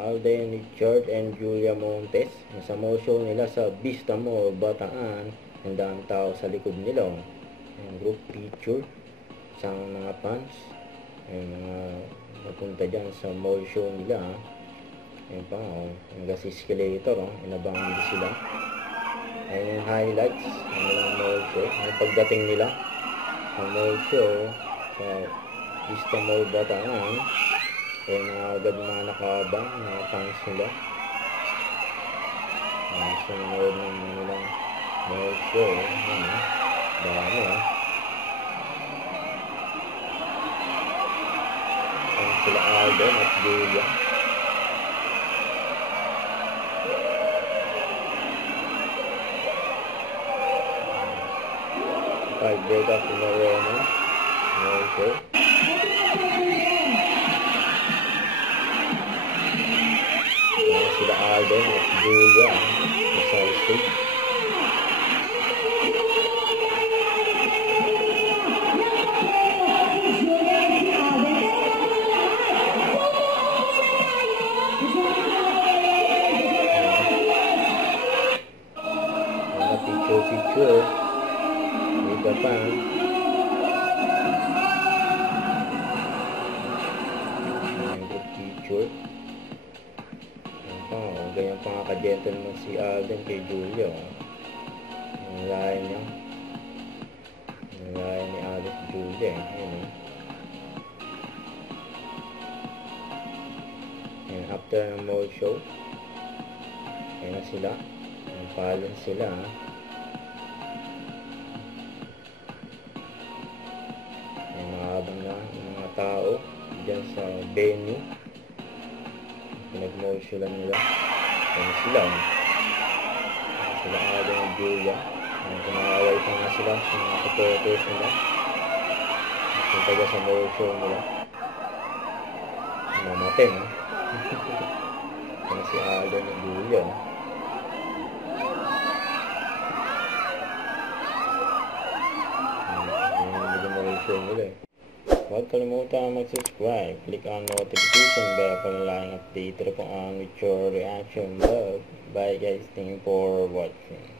Alden Richard and Julia Montes. Sa mall show nila sa Vista Mall, Bataan. Ang daming tao sa likod nila. Yung group picture. Isang mga fans. Yung mga napunta dyan sa mall show nila. Yung pa, yung gas escalator. Inabangan din sila. Ayun yung highlights ng mall show. Yung pagdating nila sa mall show sa Vista Mall, Bataan. Kaya agad mga nakabang, mga fans nila. Sa manood ng nilang mall show. Dami Ang sila Alden at Julia. Break up in the Roma mall show. Sila Alden at Julia sa stage. Picture with the fan. Good picture. Ganyan pa nga ka-gentleman si Alden kay Julia. Ang layan niya. Ang layan ni Alden si Julia. Ayan, after ng mall show, ayan na sila. Ang palan sila. Ayan, mahabang na yung mga tao dyan sa venue. Pinag-mall show lang nila. Ayan sila. Sila Alden at Julia. Kumakaway pa nga sila sa mga supporters nila. Yung taga sa mall show nila. Mamatin. Ayan si Alden at Julia. Yung mall show nila. Huwag kalimutan mag-subscribe. Click on notification bell para lang update po ang with your reaction vlog. Bye guys. Thank you for watching.